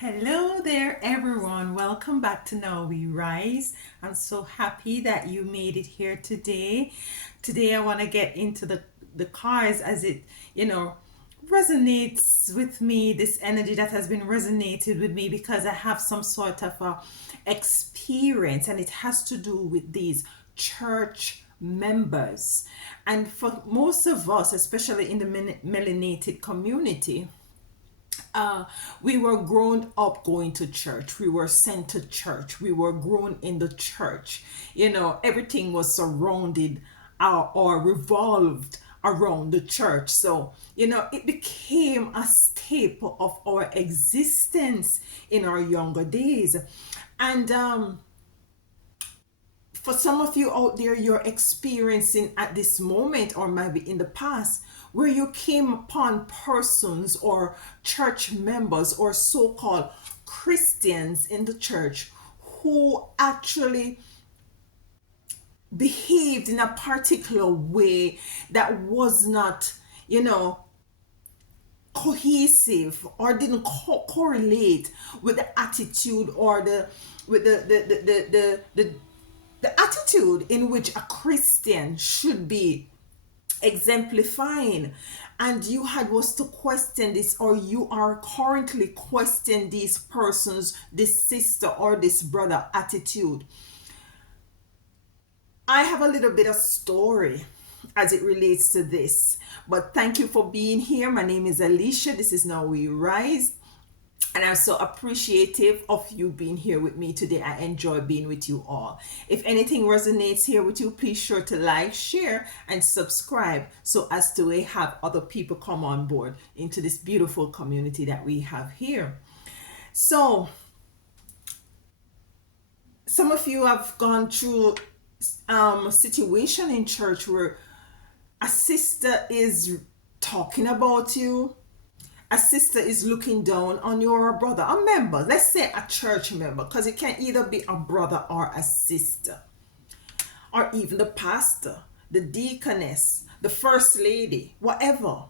Hello there, everyone. Welcome back to Now We Rise. I'm so happy that you made it here today. Today, I want to get into the cars as it, you know, resonates with me. This energy that has been resonated with me because I have some sort of a experience, and it has to do with these church members. And for most of us, especially in the melanated community, uh, we were grown up going to church. We were sent to church. We were grown in the church. Everything was surrounded or revolved around the church. So, it became a staple of our existence in our younger days. And for some of you out there, you're experiencing at this moment or maybe in the past where you came upon persons or church members or so-called Christians in the church who actually behaved in a particular way that was not, you know, cohesive or didn't correlate with the attitude or the with the attitude in which a Christian should be exemplifying. And you had was to question this, or you are currently questioning these persons, this sister or this brother attitude. I have a little bit of story as it relates to this, but thank you for being here. My name is Alicia. This is Now We Rise. And I'm so appreciative of you being here with me today. I enjoy being with you all. If anything resonates here with you, please sure to like, share, and subscribe so as to have other people come on board into this beautiful community that we have here. So, some of you have gone through a situation in church where a sister is talking about you, a sister is looking down on your brother, a member, let's say a church member, because it can either be a brother or a sister, or even the pastor, the deaconess, the first lady, whatever.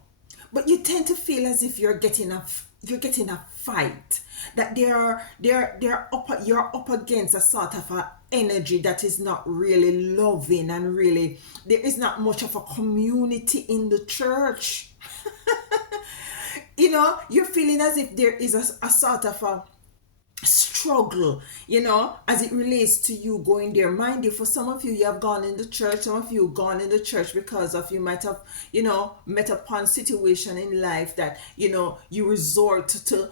But you tend to feel as if you're getting a fight, that you're up against a sort of a energy that is not really loving, and really there is not much of a community in the church. You're feeling as if there is a sort of a struggle, as it relates to you going there. Mind you, for some of you, you have gone in the church, some of you gone in the church because of you might have, met upon situation in life that, you resort to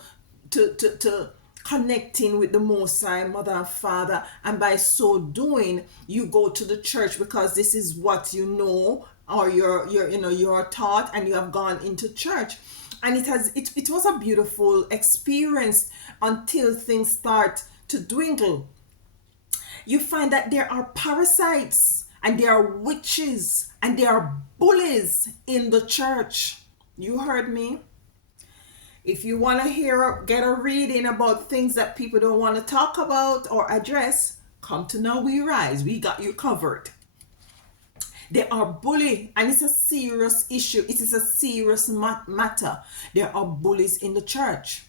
connecting with the Most High, Mother and Father, and by so doing, you go to the church because this is what you know, or you're taught, and you have gone into church. And it was a beautiful experience until things start to dwindle. You find that there are parasites, and there are witches, and there are bullies in the church. You heard me. If you want to get a reading about things that people don't want to talk about or address, come to Now We Rise. We got you covered. They are bullying, and it's a serious issue. It is a serious matter. There are bullies in the church.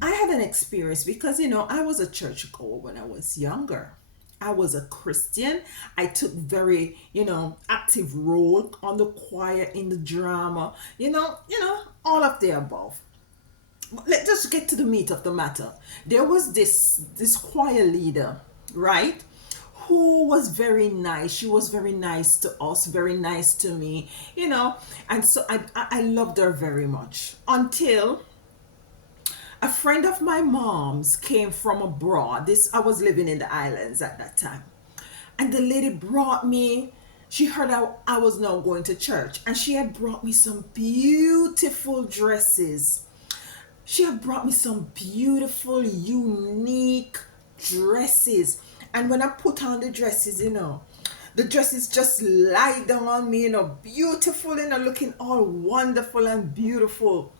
I had an experience because, I was a churchgoer when I was younger. I was a Christian. I took very, active role on the choir, in the drama, all of the above. Let's just get to the meat of the matter. There was this choir leader, right? Who was very nice. She was very nice to us, very nice to me, and so I loved her very much until a friend of my mom's came from abroad. I was living in the islands at that time, and the lady brought me. She heard I was now going to church, and she had brought me some beautiful dresses. She had brought me some beautiful, unique dresses. And when I put on the dresses, the dresses just lie down on me, beautiful, looking all wonderful and beautiful.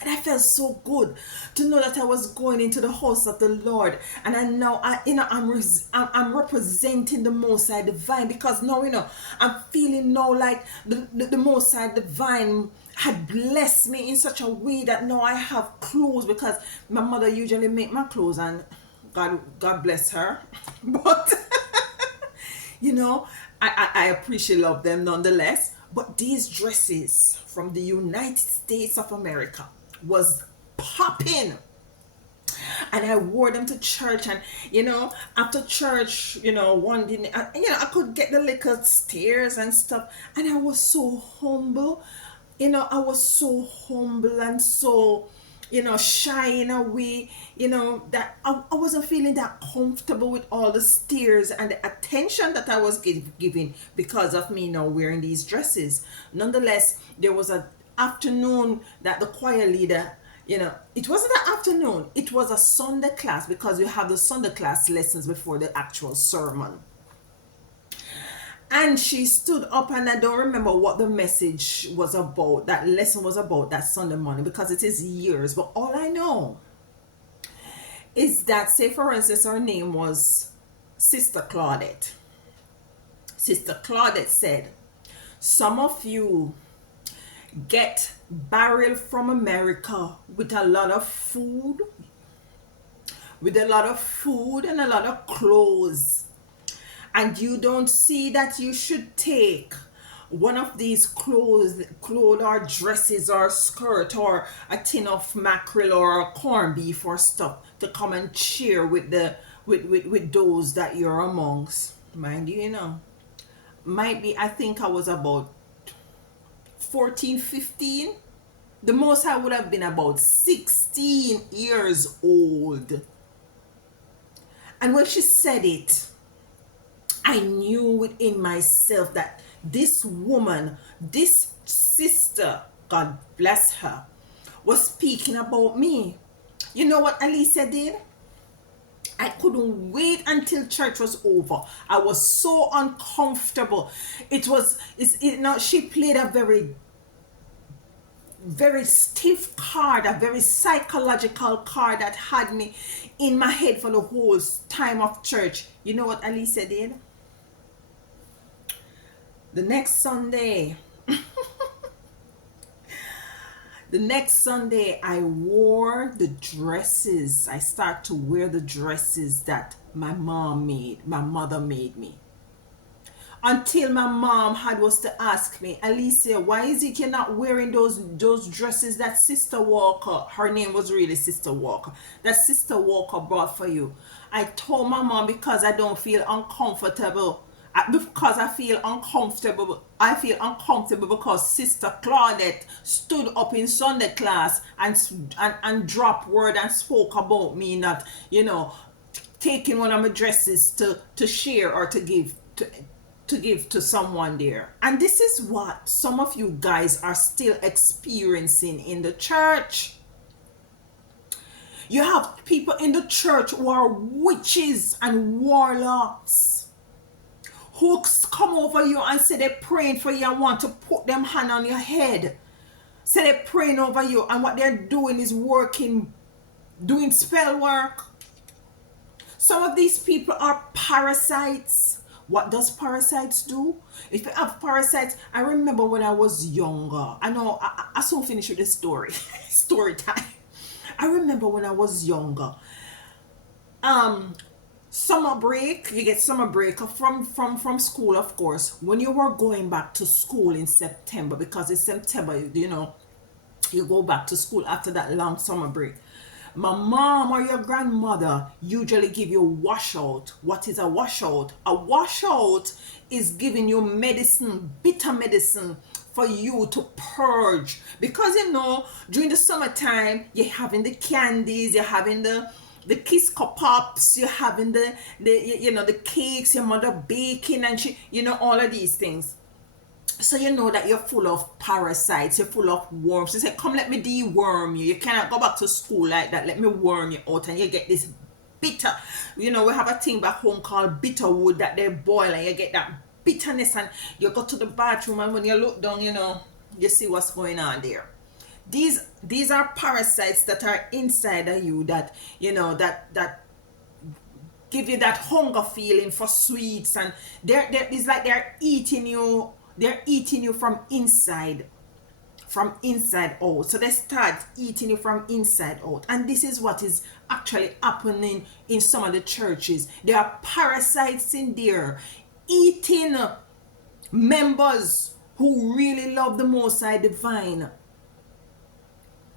And I felt so good to know that I was going into the house of the Lord, and I know I'm representing the Most High Divine, because now I'm feeling now like the Most High Divine had blessed me in such a way that now I have clothes, because my mother usually make my clothes, and God bless her, but you know, I appreciate love them nonetheless. But these dresses from the United States of America was popping, and I wore them to church. And after church, one day, I could get the little stares and stuff, and I was so humble. I was so humble and so shy in a way, that I wasn't feeling that comfortable with all the stares and the attention that I was giving because of me now wearing these dresses. Nonetheless, there was an afternoon that the choir leader, it wasn't an afternoon, it was a Sunday class, because you have the Sunday class lessons before the actual sermon. And she stood up, and I don't remember what the message was about, that lesson was about that Sunday morning, because it is years. But all I know is that, say for instance, her name was Sister Claudette. Sister Claudette said, some of you get barreled from America with a lot of food, and a lot of clothes, and you don't see that you should take one of these clothes or dresses or skirt or a tin of mackerel or a corned beef or stuff to come and cheer with with those that you're amongst. Mind you, might be, I think I was about 14, 15. The most I would have been about 16 years old. And when she said it, I knew within myself that this woman, this sister, God bless her, was speaking about me. You know what Alicia did? I couldn't wait until church was over. I was so uncomfortable. She played a very stiff card, a very psychological card that had me in my head for the whole time of church. You know what Alicia did? The next Sunday, I wore the dresses. I start to wear the dresses that my mother made me. Until my mom was to ask me, Alicia, why is it you're not wearing those dresses that Sister Walker, her name was really Sister Walker, that Sister Walker brought for you? I told my mom, because I don't feel uncomfortable. Because I feel uncomfortable. I feel uncomfortable because Sister Claudette stood up in Sunday class and dropped word and spoke about me not, taking one of my dresses to share or to give to someone there. And this is what some of you guys are still experiencing in the church. You have people in the church who are witches and warlocks, who come over you and say they're praying for you and want to put them hand on your head. Say they're praying over you, and what they're doing is doing spell work. Some of these people are parasites. What does parasites do? If you have parasites, I remember when I was younger. I know I soon finish with the story. Story time. I remember when I was younger. Summer break, you get summer break from school, of course. When you were going back to school in September, because it's September, you go back to school after that long summer break. My mom or your grandmother usually give you washout. What is a washout? A washout is giving you medicine, bitter medicine, for you to purge. Because during the summertime, you're having the candies, you're having the Kisco Pops, you're having the cakes, your mother baking, and all of these things. So you know that you're full of parasites, you're full of worms. She said, come let me deworm you. You cannot go back to school like that. Let me worm you out, and you get this bitter. We have a thing back home called bitter wood that they boil, and you get that bitterness, and you go to the bathroom, and when you look down, you see what's going on there. These are parasites that are inside of you, that that give you that hunger feeling for sweets, and it's like they're eating you from inside out. So they start eating you from inside out. And this is what is actually happening in some of the churches. There are parasites in there eating members who really love the Most High Divine.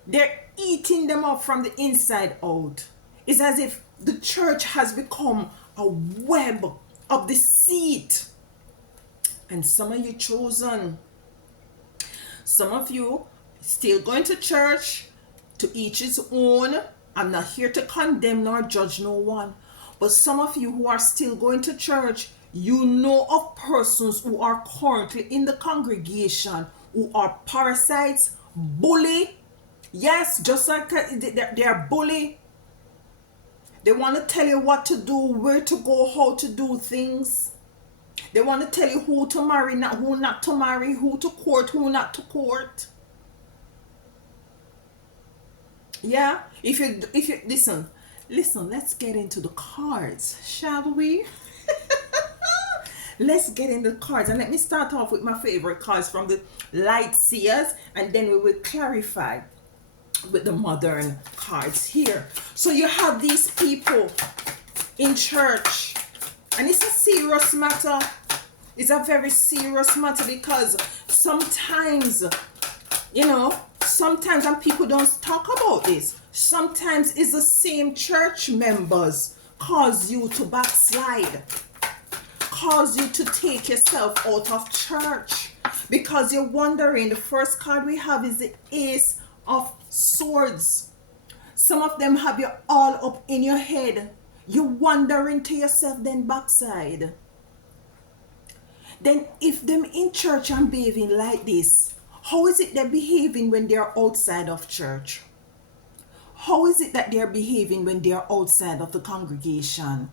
They're eating them up from the inside out. It's as if the church has become a web of deceit. And some of you chosen, some of you still going to church, to each his own. I'm not here to condemn nor judge no one. But some of you who are still going to church, you know of persons who are currently in the congregation who are parasites, bully. Yes, just like they're bully. They want to tell you what to do, where to go, how to do things. They want to tell you who to marry, who not to marry, who to court, who not to court. Yeah, if you listen, let's get into the cards, shall we? Let's get into the cards, and let me start off with my favorite cards from the light seers, and then we will clarify with the modern cards here. So you have these people in church, and it's a serious matter. It's a very serious matter, because sometimes, and people don't talk about this, sometimes it's the same church members cause you to backslide, cause you to take yourself out of church, because you're wondering. The first card we have is the Ace of Swords. Some of them have you all up in your head. You're wondering to yourself, then backside. Then if them in church and behaving like this, how is it they're behaving when they're outside of church? How is it that they're behaving when they're outside of the congregation?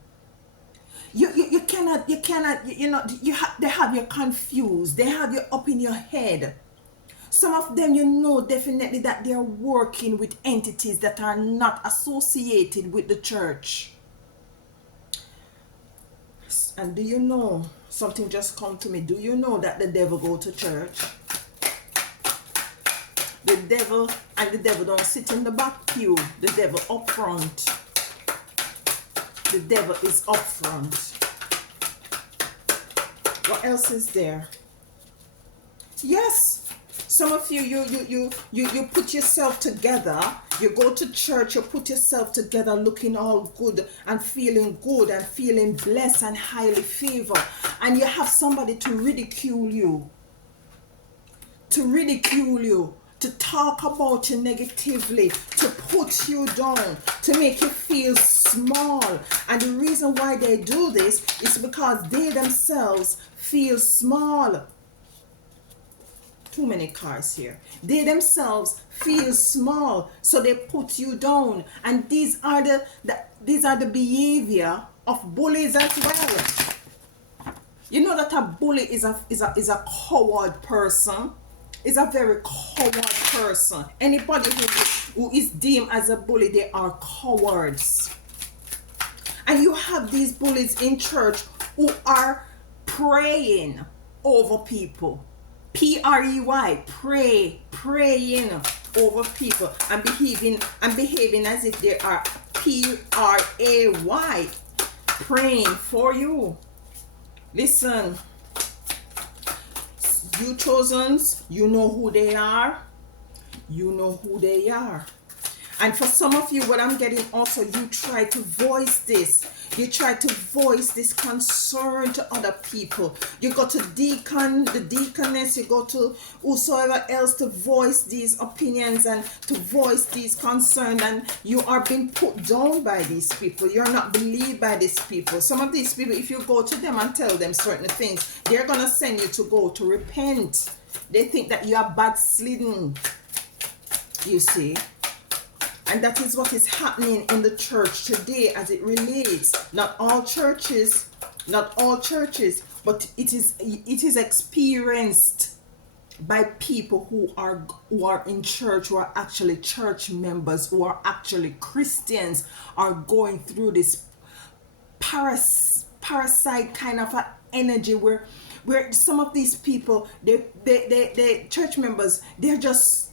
You cannot, they have you confused. They have you up in your head. Some of them, definitely that they're working with entities that are not associated with the church. And do you know, something just come to me. Do you know that the devil go to church? The devil don't sit in the back pew. The devil up front. The devil is up front. What else is there? Yes. Some of you put yourself together. You go to church, you put yourself together looking all good and feeling blessed and highly favored. And you have somebody to ridicule you. To talk about you negatively, to put you down, to make you feel small. And the reason why they do this is because they themselves feel small. Too many cards here. They themselves feel small, so they put you down. And these are the behavior of bullies as well. You know that a bully is a coward person. Is a very coward person. Anybody who is deemed as a bully, they are cowards. And you have these bullies in church who are praying over people. P-R-E-Y, praying over people, and behaving as if they are P-R-A-Y, praying for you. Listen, you chosens, you know who they are. You know who they are. And for some of you, what I'm getting also, you try to voice this. You try to voice this concern to other people. You go to the deaconess, you go to whosoever else to voice these opinions and to voice these concerns, and you are being put down by these people. You're not believed by these people. Some of these people, if you go to them and tell them certain things, they're going to send you to go to repent. They think that you are backslidden, you see. And that is what is happening in the church today as it relates. Not all churches, but it is experienced by people who are in church, who are actually church members, who are actually Christians, are going through this parasite kind of a energy where some of these people, they church members, they're just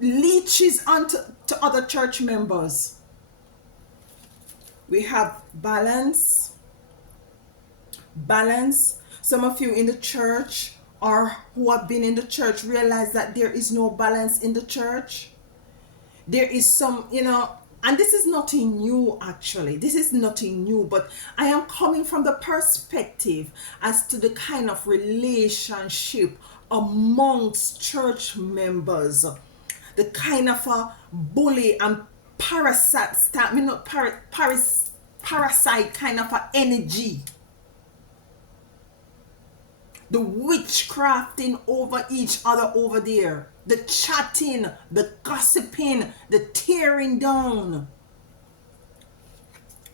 leeches onto to other church members. We have balance. Some of you in the church, or who have been in the church, realize that there is no balance in the church. There is some, and this is nothing new. Actually, this is nothing new, but I am coming from the perspective as to the kind of relationship amongst church members, the kind of a bully and parasite, parasite kind of a energy, the witchcrafting over each other over there, the chatting, the gossiping, the tearing down.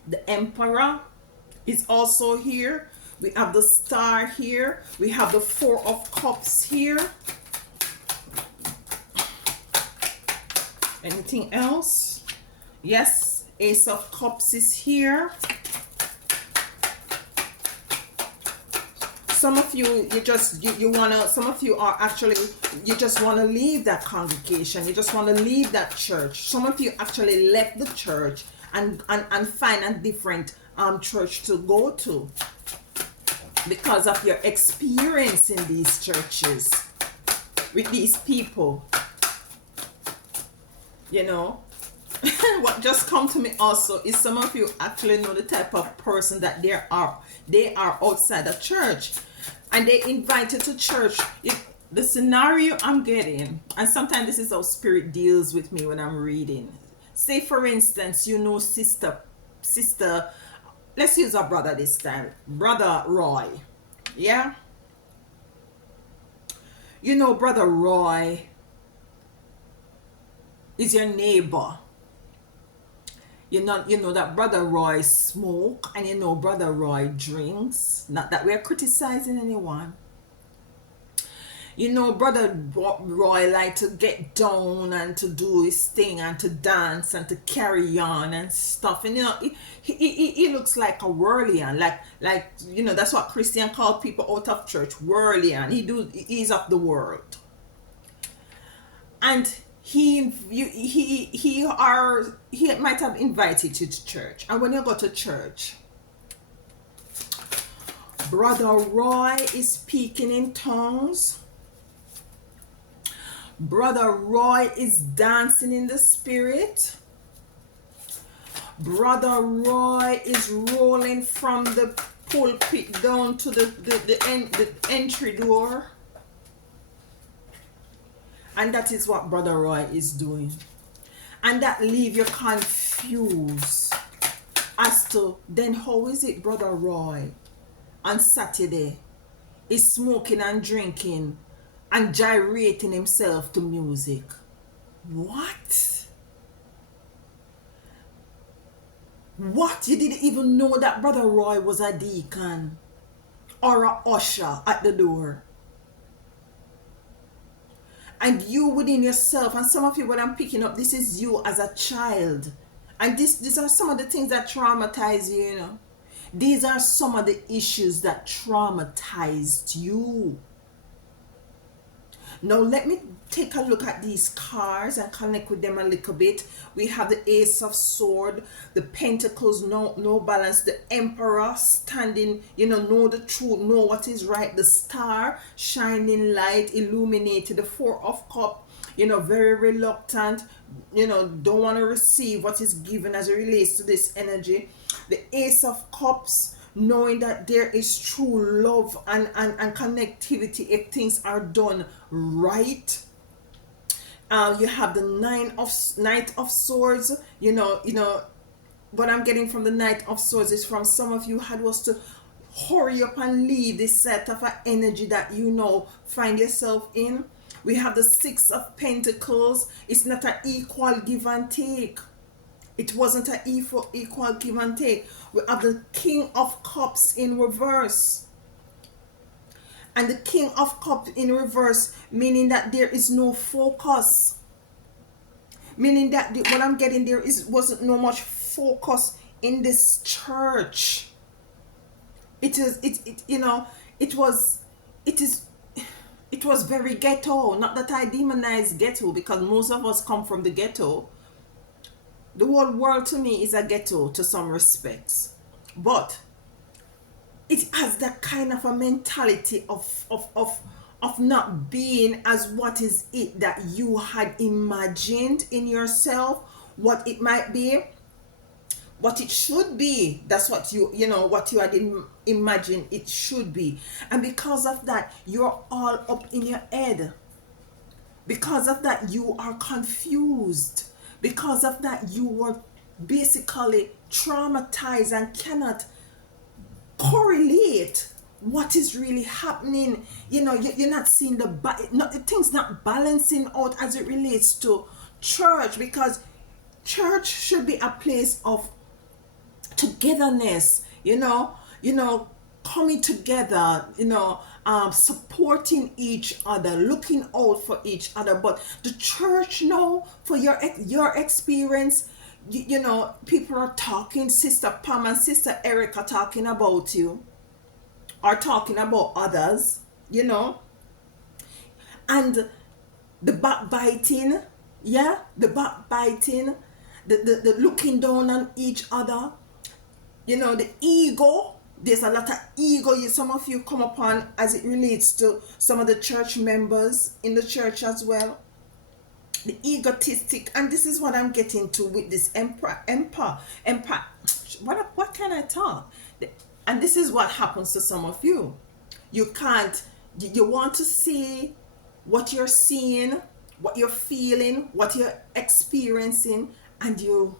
The Emperor is also here. We have the Star here. We have the Four of Cups here. Anything else? Yes, Ace of Cups is here. Some of you, you wanna, some of you are actually, you just want to leave that congregation. You just want to leave that church. Some of you actually left the church and find a different church to go to because of your experience in these churches with these people. What just come to me also is some of you actually know the type of person that they are outside the church, and they invite you to church. The scenario I'm getting, and sometimes this is how spirit deals with me when I'm reading. Say for instance, sister, let's use our brother this time, Brother Roy. Yeah, Brother Roy is your neighbor. You know that Brother Roy smoke, and Brother Roy drinks. Not that we're criticizing anyone. Brother Roy like to get down and to do his thing and to dance and to carry on and stuff. And he looks like a whirlian, like that's what Christian call people out of church, whirlian. He's of the world. And he might have invited you to church, and when you go to church, Brother Roy is speaking in tongues. Brother Roy is dancing in the spirit. Brother Roy is rolling from the pulpit down to the entry door. And that is what Brother Roy is doing. And that leave you confused as to, then how is it Brother Roy on Saturday is smoking and drinking and gyrating himself to music? What? You didn't even know that Brother Roy was a deacon or a usher at the door? And you within yourself, and some of you, what I'm picking up, this is you as a child. And these are some of the things that traumatize you, These are some of the issues that traumatized you. Now let me take a look at these cards and connect with them a little bit. We have the Ace of Sword, the Pentacles, no balance, the Emperor standing, know the truth, know what is right, the Star, shining light, illuminated, the Four of Cups, very reluctant, don't want to receive what is given as it relates to this energy. The Ace of Cups, knowing that there is true love and connectivity if things are done right. You have the Knight of Swords. What I'm getting from the Knight of Swords is from some of you had was to hurry up and leave this set of energy that find yourself in. We have the Six of Pentacles. It's not an equal give and take. It wasn't an equal give and take. We have the King of Cups in reverse. And the King of Cups in reverse, meaning that there is no focus. Meaning that what I'm getting there wasn't no much focus in this church. It was it is it was very ghetto. Not that I demonize ghetto, because most of us come from the ghetto. The whole world to me is a ghetto to some respects. But it has that kind of a mentality of not being as what is it that you had imagined in yourself, what it might be, what it should be. That's what what you had imagined it should be. And because of that, you're all up in your head. Because of that, you are confused. Because of that, you were basically traumatized and cannot correlate what is really happening. You're not seeing the things not balancing out as it relates to church, because church should be a place of togetherness, coming together, supporting each other, looking out for each other. But the church now, for your experience, people are talking, Sister Pam and Sister Erica talking about you, or talking about others, and the backbiting, the looking down on each other, the ego. There's a lot of ego some of you come upon as it relates to some of the church members in the church as well. The egotistic, and this is what I'm getting to with this emperor. What can I talk? And this is what happens to some of you. You want to see what you're seeing, what you're feeling, what you're experiencing, and you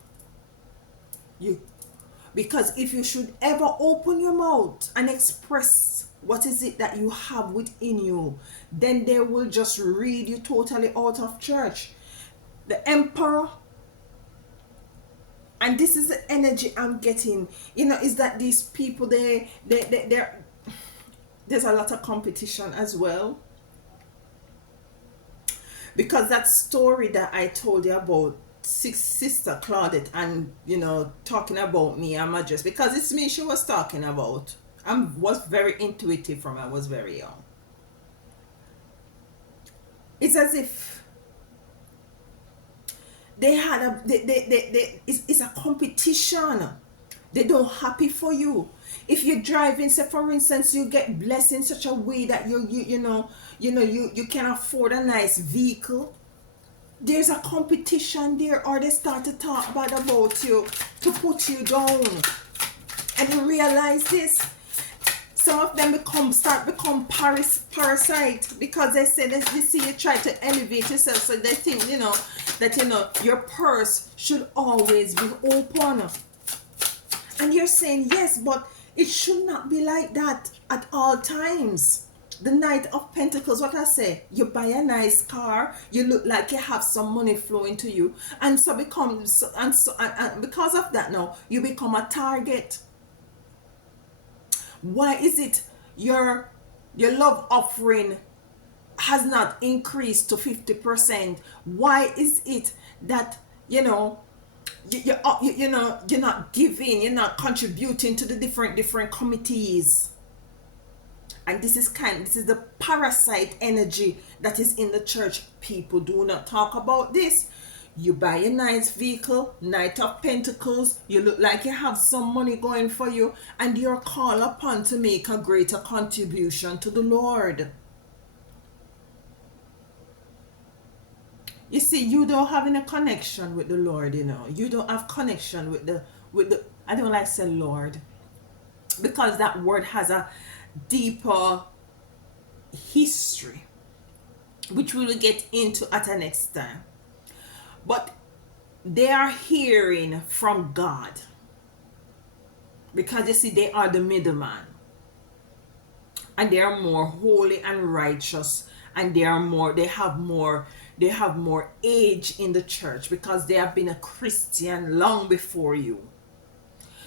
because if you should ever open your mouth and express what is it that you have within you, then they will just read you totally out of church. The emperor, and this is the energy I'm getting, is that these people, they're there's a lot of competition as well. Because that story that I told you about Sister Claudette, and talking about me and my dress, because it's me she was talking about. I was very intuitive from I was very young. It's as if they had it's a competition. They don't happy for you. If you're driving, say for instance, you get blessed in such a way that you can afford a nice vehicle, there's a competition there, or they start to talk bad about you to put you down. And you realize this, some of them become parasite, because they say they see you try to elevate yourself, so they think that your purse should always be open. And you're saying yes, but it should not be like that at all times. The Knight of Pentacles, what I say, you buy a nice car, you look like you have some money flowing to you, and so because of that now you become a target. Why is it your love offering has not increased to 50%? Why is it that you're not giving, you're not contributing to the different committees? And this is the parasite energy that is in the church. People do not talk about this. You buy a nice vehicle, Knight of Pentacles, you look like you have some money going for you, and you're called upon to make a greater contribution to the Lord. You see, you don't have any connection with the Lord, You don't have connection with the I don't like to say Lord, because that word has a deeper history, which we will get into at the next time. But they are hearing from God, because you see, they are the middleman, and they are more holy and righteous, and they have more age in the church, because they have been a Christian long before you.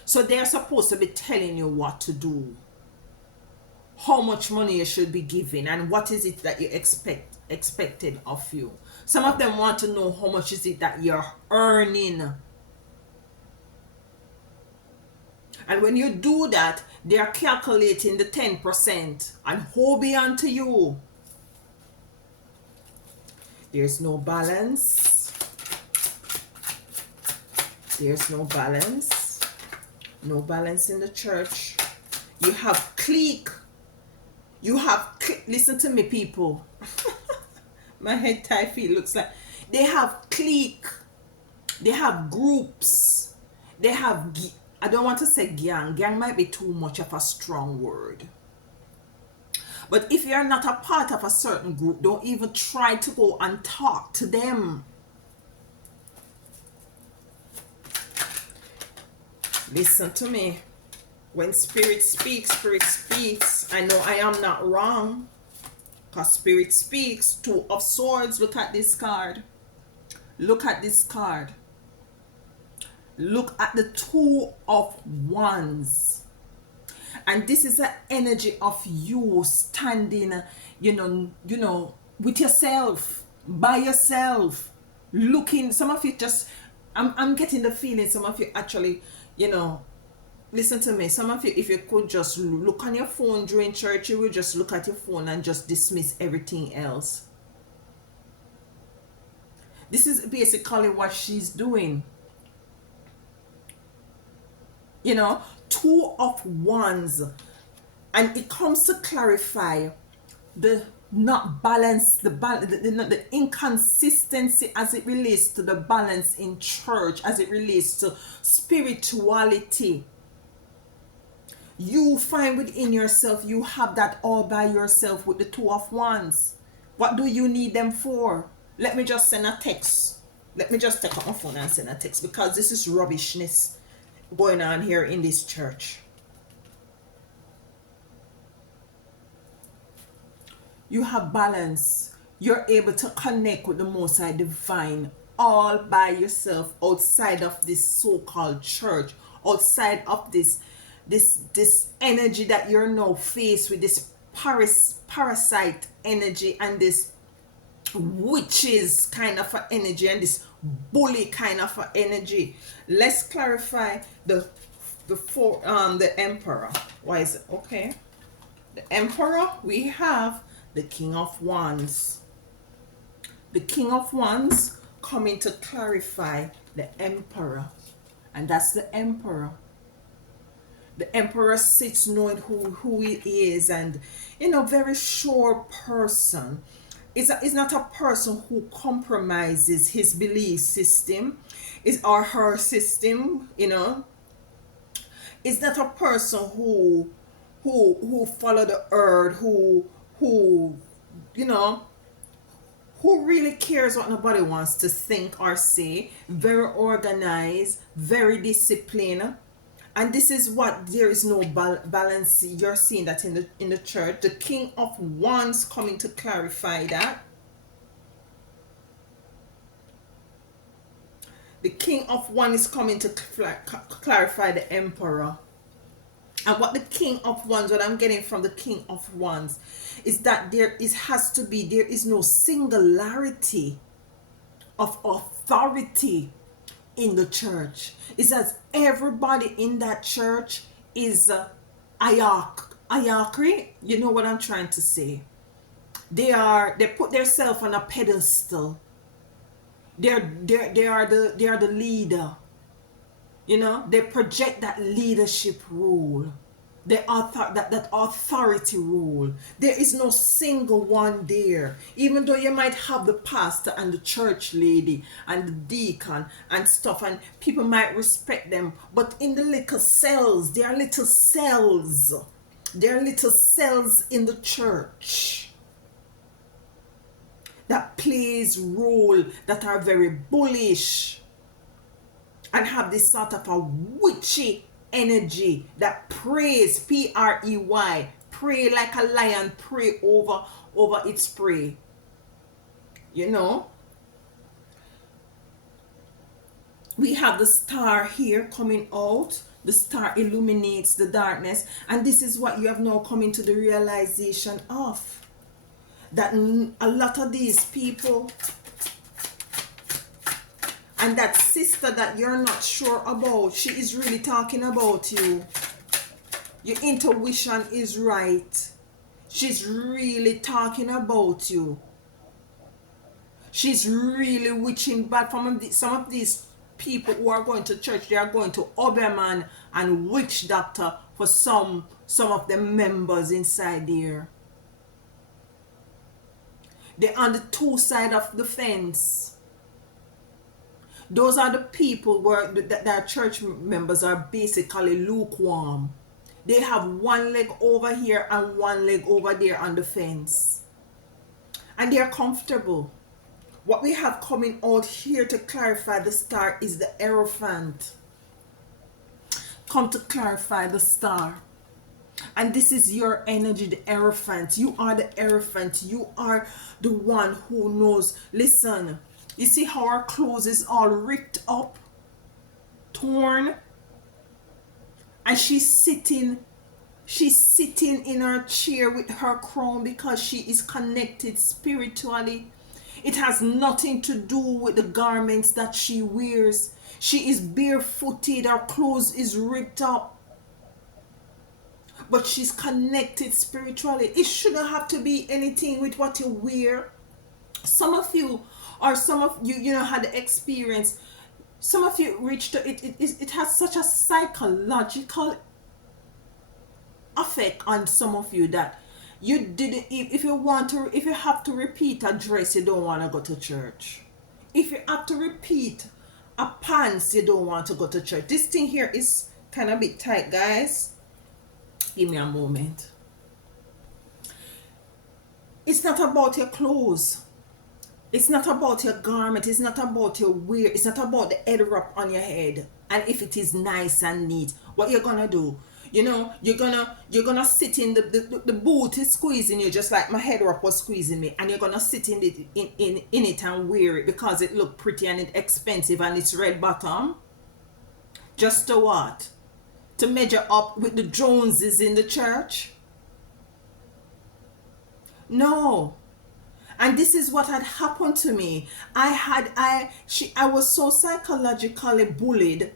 So they are supposed to be telling you what to do. how much money you should be giving and what is it that you expected of you. Some of them want to know how much is it that you're earning. And when you do that, they are calculating the 10% and woe be unto you. There's no balance. There's no balance. No balance in the church. You have clique. You have, listen to me, people. My head tie feel looks like. They have clique. They have groups. They have, I don't want to say gang. Gang might be too much of a strong word. But if you're not a part of a certain group, don't even try to go and talk to them. Listen to me. When Spirit speaks, Spirit speaks. I know I am not wrong. Because Spirit speaks. Two of Swords. Look at this card. Look at this card. Look at the Two of Wands. And this is an energy of you standing, you know, with yourself, by yourself, looking. Some of you just, I'm getting the feeling some of you actually, listen to me. Some of you, if you could just look on your phone during church, you will just look at your phone and just dismiss everything else. This is basically what she's doing. Two of Wands. And it comes to clarify the not balance, the inconsistency as it relates to the balance in church, as it relates to spirituality. You find within yourself, you have that all by yourself with the Two of Wands. What do you need them for? Let me just send a text. Let me just take out my phone and send a text, because this is rubbishness going on here in this church. You have balance. You're able to connect with the Most High Divine all by yourself, outside of this so-called church, outside of this energy that you're now faced with, this parasite energy and this witches kind of a energy and this bully kind of a energy. Let's clarify the Emperor. Why is it okay? The Emperor, we have the King of Wands. The King of Wands coming to clarify the Emperor, and that's the Emperor. The Emperor sits knowing who he is, and very sure person. Is not a person who compromises his belief system, or her system. Is not a person who follow the earth, who really cares what nobody wants to think or say. Very organized, very disciplined. And this is what, there is no balance. You're seeing that in the church. The King of Wands coming to clarify that. The King of Wands is coming to clarify the Emperor. And what the King of Wands, what I'm getting from the King of Wands, is that there is no singularity of authority in the church. It's as everybody in that church is ayakri. You know what I'm trying to say? They put themselves on a pedestal. They are the leader. They project that leadership rule. That authority rule. There is no single one there. Even though you might have the pastor and the church lady and the deacon and stuff, and people might respect them, but in the little cells, there are little cells. There are little cells in the church that plays role, that are very bullish and have this sort of a witchy energy that prays, P-R-E-Y, pray like a lion, pray over its prey. We have the star here coming out. The star illuminates the darkness, and this is what you have now come into the realization of, that a lot of these people and that sister that you're not sure about, she is really talking about you. Your intuition is right. She's really talking about you. She's really witching bad. From some of these people who are going to church, they are going to Oberman and witch doctor for some of the members inside there. They're on the two sides of the fence. Those are the people where their church members are basically lukewarm. They have one leg over here and one leg over there on the fence. And they're comfortable. What we have coming out here to clarify the star is the Hierophant. Come to clarify the star. And this is your energy, the Hierophant. You are the Hierophant. You are the one who knows. Listen, you see how our clothes is all ripped up, torn, and she's sitting in her chair with her crown because she is connected spiritually. It has nothing to do with the garments that she wears. She is barefooted, her clothes is ripped up, but she's connected spiritually. It shouldn't have to be anything with what you wear. Some of you had the experience. Some of you reached it has such a psychological effect on some of you that you didn't, if you have to repeat a dress, you don't want to go to church. If you have to repeat a pants, you don't want to go to church. This thing here is kind of a bit tight, guys. Give me a moment. It's not about your clothes. It's not about your garment. It's not about your wear. It's not about the head wrap on your head. And if it is nice and neat, what you're gonna do? You're gonna sit in the boot is squeezing you just like my head wrap was squeezing me, and you're gonna sit in it and wear it because it look pretty and it's expensive and it's red bottom. Just to what? To measure up with the Joneses in the church? No. And this is what had happened to me. I was so psychologically bullied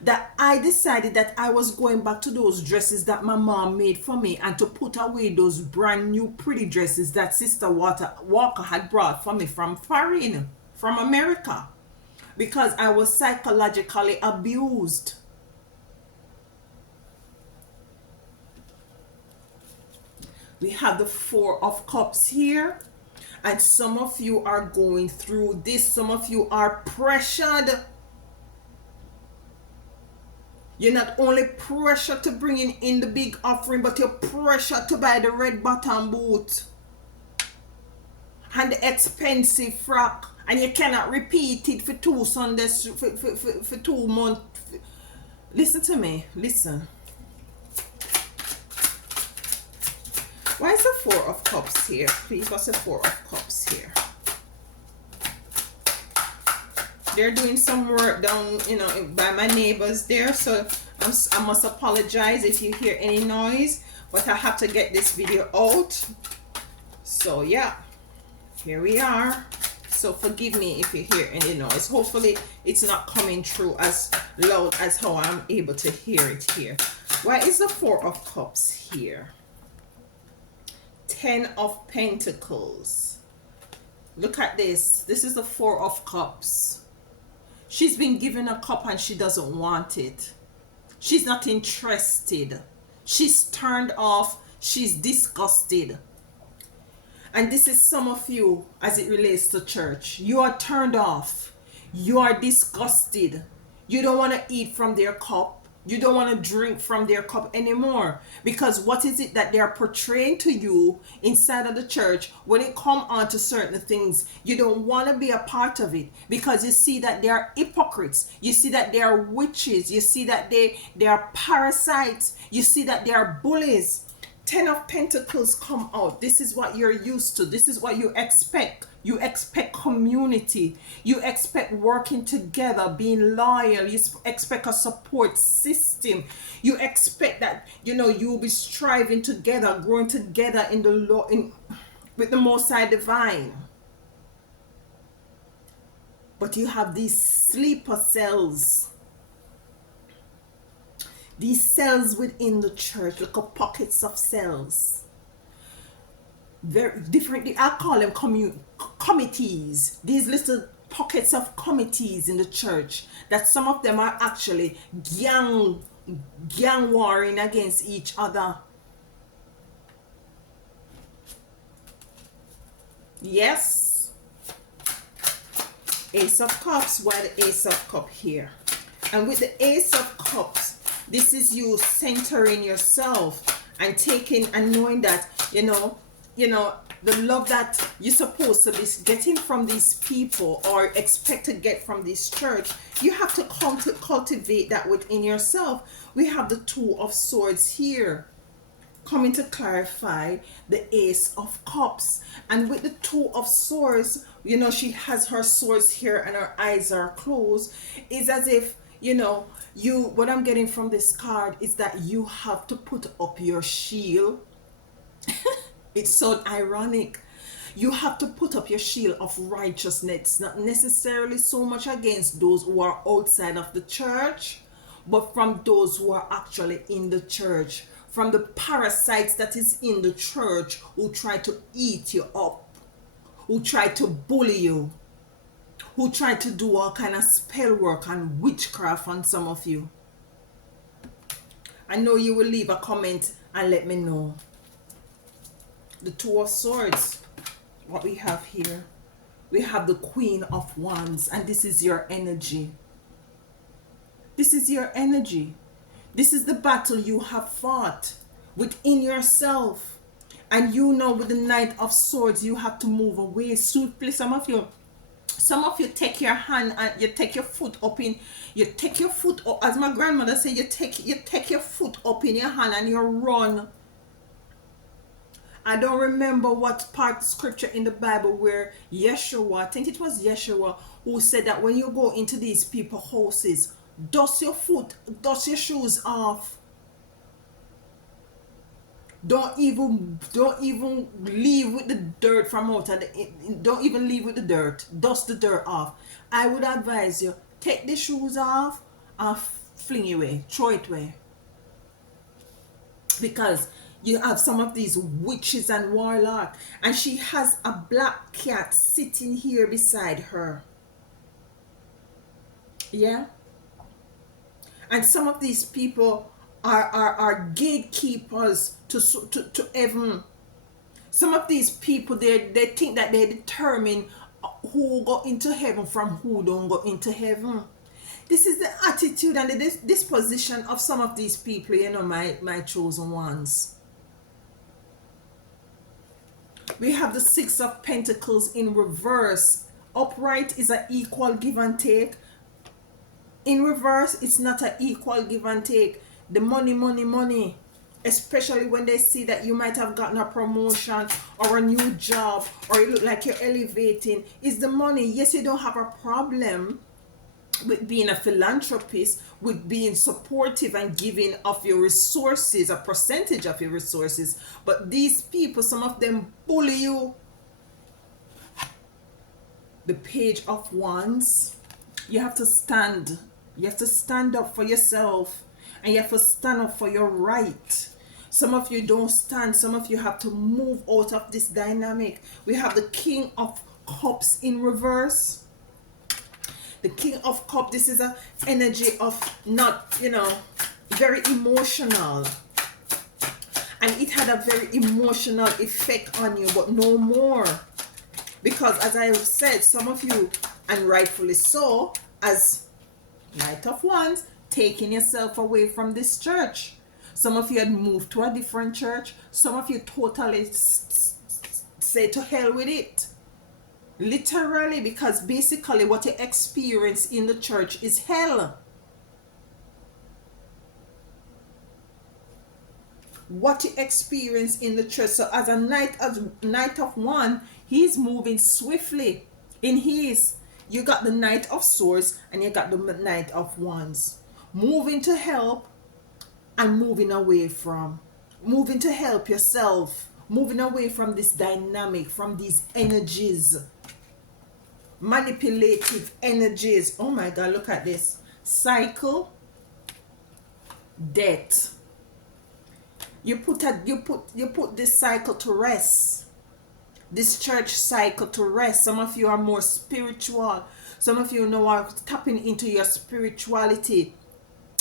that I decided that I was going back to those dresses that my mom made for me and to put away those brand new pretty dresses that Sister Walker had brought for me from foreign, from America, because I was psychologically abused. We have the Four of Cups here. And some of you are going through this. Some of you are pressured. You're not only pressured to bring in the big offering, but you're pressured to buy the red bottom boot and the expensive frock. And you cannot repeat it for 2 Sundays, for 2 months. Listen to me. Listen. Why is the Four of Cups here? Please, what's the Four of Cups here? They're doing some work down, by my neighbors there. So I must apologize if you hear any noise. But I have to get this video out. So, yeah. Here we are. So, forgive me if you hear any noise. Hopefully, it's not coming through as loud as how I'm able to hear it here. Why is the Four of Cups here? 10 of Pentacles. Look at this. This is the Four of Cups. She's been given a cup and she doesn't want it. She's not interested. She's turned off. She's disgusted. And this is some of you as it relates to church. You are turned off. You are disgusted. You don't want to eat from their cup. You don't want to drink from their cup anymore, because what is it that they are portraying to you inside of the church? When it comes on to certain things, you don't want to be a part of it, because you see that they are hypocrites. You see that they are witches. You see that they are parasites. You see that they are bullies. 10 of Pentacles come out. This is what you're used to. This is what you expect You expect community. You expect working together, being loyal. You expect a support system. You expect that, you will be striving together, growing together in the Lord, with the Most High Divine. But you have these sleeper cells. These cells within the church, little pockets of cells. Very different. I call them committees. These little pockets of committees in the church, that some of them are actually gang warring against each other. Yes. Ace of Cups. Why the Ace of Cups here? And with the Ace of Cups, this is you centering yourself and taking and knowing that, the love that you're supposed to be getting from these people or expect to get from this church, you have to cultivate that within yourself. We have the Two of Swords here, coming to clarify the Ace of Cups. And with the Two of Swords, she has her swords here and her eyes are closed. It's as if, what I'm getting from this card is that you have to put up your shield. It's so ironic. You have to put up your shield of righteousness, not necessarily so much against those who are outside of the church, but from those who are actually in the church, from the parasites that is in the church who try to eat you up, who try to bully you, who try to do all kind of spell work and witchcraft on some of you. I know you will leave a comment and let me know. The Two of Swords, what we have here, we have the Queen of Wands, and this is your energy. This is your energy. This is the battle you have fought within yourself. And with the Knight of Swords, you have to move away swiftly. Some of you take your hand and you take your foot up, as my grandmother said, you take your foot up in your hand and you run. I don't remember what part of scripture in the Bible where Yeshua, I think it was Yeshua, who said that when you go into these people's houses, dust your shoes off. Don't even leave with the dirt from out of don't even leave with the dirt. Dust the dirt off. I would advise you, take the shoes off and fling it away, throw it away. Because you have some of these witches and warlocks, and she has a black cat sitting here beside her. Yeah? And some of these people are gatekeepers to heaven. Some of these people, they think that they determine who go into heaven from who don't go into heaven. This is the attitude and the disposition of some of these people, my chosen ones. We have the Six of Pentacles in reverse. Upright is an equal give and take. In reverse, it's not an equal give and take. The money, especially when they see that you might have gotten a promotion or a new job, or you look like you're elevating, is the money. Yes, you don't have a problem with being a philanthropist, with being supportive and giving of your resources, a percentage of your resources. But these people, some of them bully you. The Page of Wands. You have to stand. You have to stand up for yourself. And you have to stand up for your right. Some of you don't stand. Some of you have to move out of this dynamic. We have the King of Cups in reverse. The King of Cups, this is an energy of not, very emotional. And it had a very emotional effect on you, but no more. Because as I said, some of you, and rightfully so, as Knight of Wands, taking yourself away from this church. Some of you had moved to a different church. Some of you totally say to hell with it. Literally, because basically what you experience in the church is hell. what you experience in the church. So as a knight of one, he's moving swiftly in his. You got the Knight of Swords and you got the Knight of Wands. Moving to help and moving away from. Moving to help yourself. Moving away from this dynamic, from these energies. Manipulative energies. Oh my God, look at this. Cycle, death. You put this cycle to rest. This church cycle to rest. Some of you are more spiritual. Some of you know are tapping into your spirituality.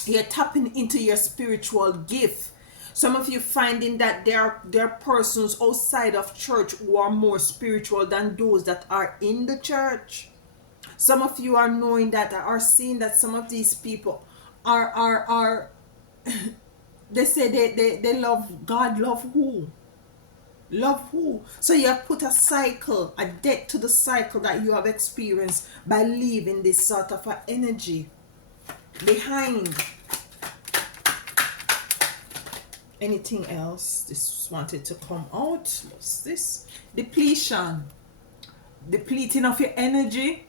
You're tapping into your spiritual gift. Some of you finding that there are persons outside of church who are more spiritual than those that are in the church. Some of you are knowing that, are seeing that some of these people are they say they love God. Love who? Love who? So you have put a cycle, a debt to the cycle that you have experienced by leaving this sort of an energy behind. Anything else? This wanted to come out. What's this? Depletion. Depleting of your energy.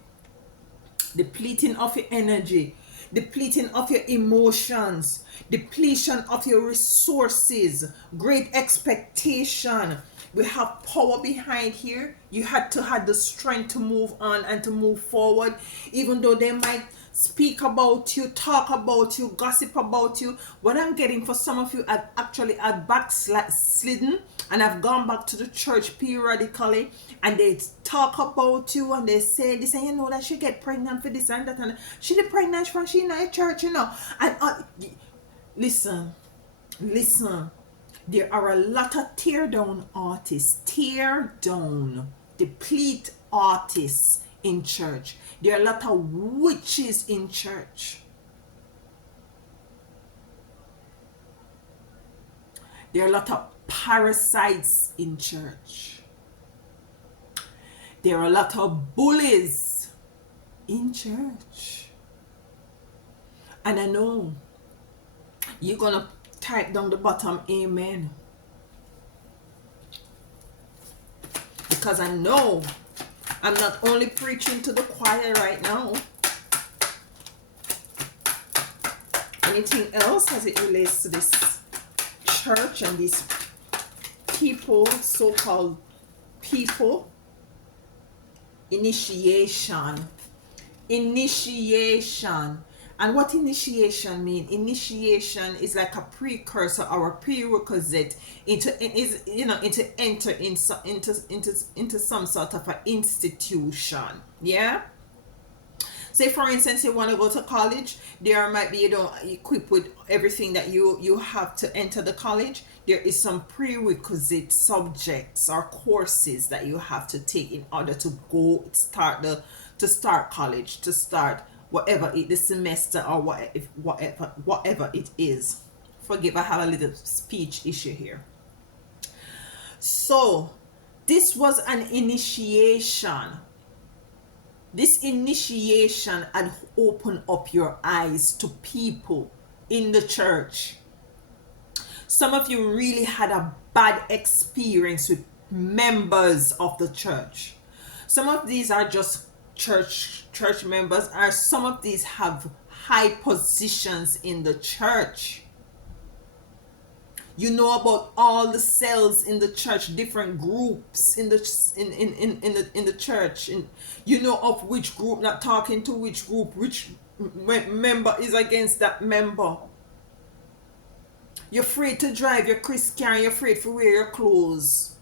Depleting of your energy. Depleting of your emotions, depletion of your resources, great expectation. We have power behind here. You had to have the strength to move on and to move forward, even though they might speak about you, talk about you, gossip about you. What I'm getting for some of you, I've backslidden and I've gone back to the church periodically, and they talk about you and they say this, and you know that she get pregnant for this and that, and she get pregnant from she in a church, you know. And listen, there are a lot of tear down artists, deplete artists in church. There are a lot of witches in church. There are a lot of parasites in church. There are a lot of bullies in church. And I know you're gonna type down the bottom amen, because I know I'm not only preaching to the choir right now. Anything else as it relates to this church and these people, so-called people? Initiation. And what initiation mean? Initiation is like a precursor or a prerequisite into enter into some sort of an institution. Yeah. Say for instance, you want to go to college. There might be, equipped with everything that you have to enter the college. There is some prerequisite subjects or courses that you have to take in order to start college, to start whatever the semester or whatever it is. Forgive, I have a little speech issue here. So this was an initiation. This initiation had opened up your eyes to people in the church. Some of you really had a bad experience with members of the church. Some of these are just church members, or some of these have high positions in the church. You know about all the cells in the church, different groups in the church, and you know of which group not talking to which group, which member is against that member. You're afraid to drive your Christian, you're afraid to wear your clothes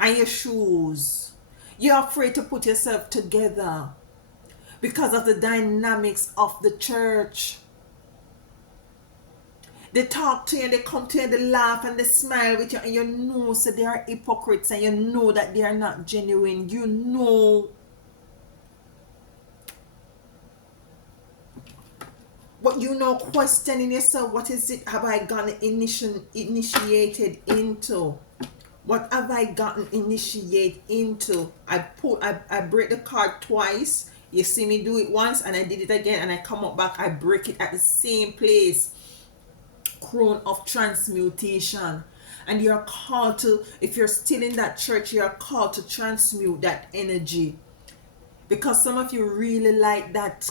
and your shoes. You're afraid to put yourself together because of the dynamics of the church. They talk to you and they come to you and they laugh and they smile with you, and you know so they are hypocrites, and you know that they are not genuine. You know. But you know, questioning yourself, what is it have I gotten initiated into? What have I gotten initiated into? I break the card twice. You see me do it once and I did it again, and I come up back, I break it at the same place. crown of transmutation. And you're called to, if you're still in that church, you're called to transmute that energy. Because some of you really like that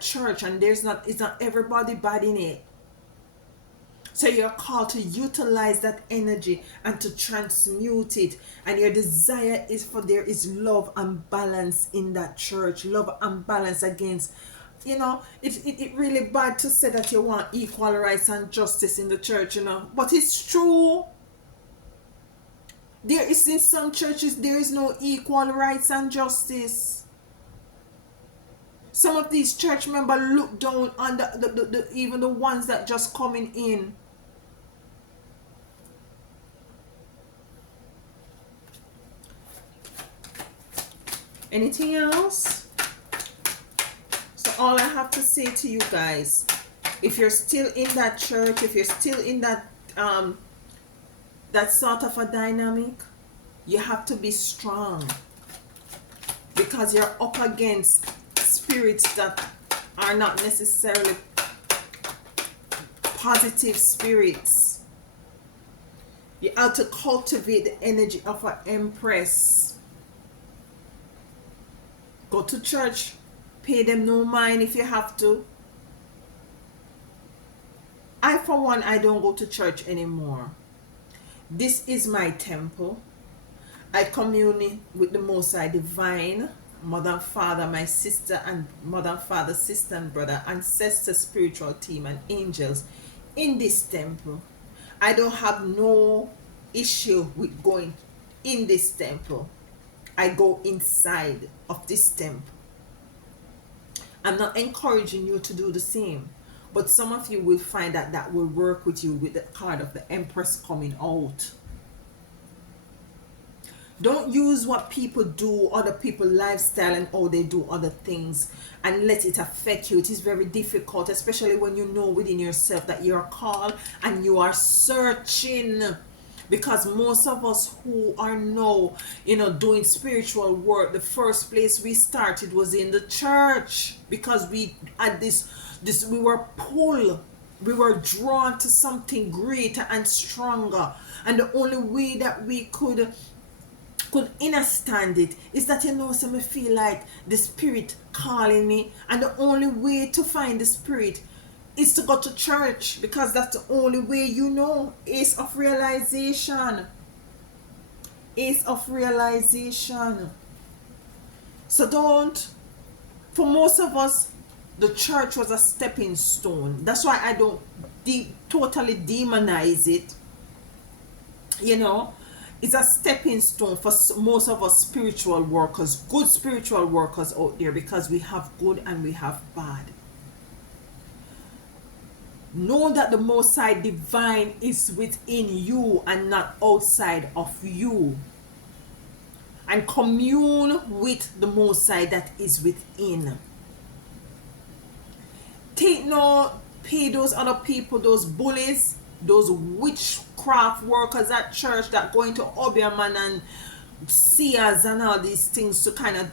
church, and it's not everybody bad in it. So you're called to utilize that energy and to transmute it. And your desire is for there is love and balance in that church. Love and balance against, it really bad to say that you want equal rights and justice in the church, But it's true. There is, in some churches, there is no equal rights and justice. Some of these church members look down on even the ones that just coming in. Anything else? So all I have to say to you guys, if you're still in that church, if you're still in that sort of a dynamic, you have to be strong, because you're up against spirits that are not necessarily positive spirits. You have to cultivate the energy of an empress. Go to church, pay them no mind if you have to. I, for one, I don't go to church anymore. This is my temple. I commune with the Most High Divine, Mother and Father, my sister and Mother and Father, sister and brother, ancestor, spiritual team, and angels in this temple. I don't have no issue with going in this temple. I go inside of this temple. I'm not encouraging you to do the same, but some of you will find that will work with you with the card of the Empress coming out. Don't use what people do, other people's lifestyle and how they do other things, and let it affect you. It is very difficult, especially when you know within yourself that you're called and you are searching. Because most of us who are now, doing spiritual work, the first place we started was in the church, because we had we were pulled, we were drawn to something greater and stronger, and the only way that we could understand it is that so me feel like the spirit calling me, and the only way to find the spirit is to go to church, because that's the only way, Ace of realization. Ace of realization. So for most of us, the church was a stepping stone. That's why I don't totally demonize it. It's a stepping stone for most of us spiritual workers, good spiritual workers out there, because we have good and we have bad. Know that the Most High Divine is within you and not outside of you. And commune with the Most High that is within. Pay those other people, those bullies, those witchcraft workers at church that go into Obeahman and seers and all these things to kind of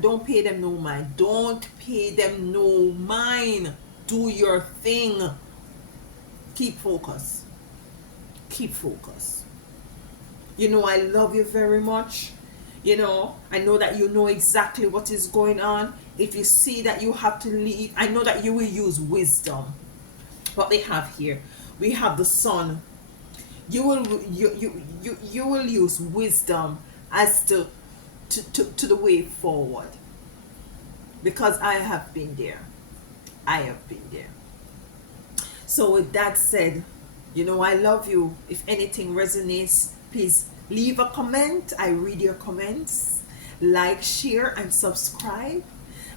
don't pay them no mind. Don't pay them no mind. Do your thing. Keep focus. Keep focus. I love you very much. I know that you know exactly what is going on. If you see that you have to leave, I know that you will use wisdom. What they have here, we have the sun. You will use wisdom as to the way forward. Because I have been there. I have been there. So with that said, I love you. If anything resonates, please leave a comment. I read your comments. Like, share, and subscribe.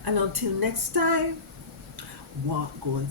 And until next time, walk good.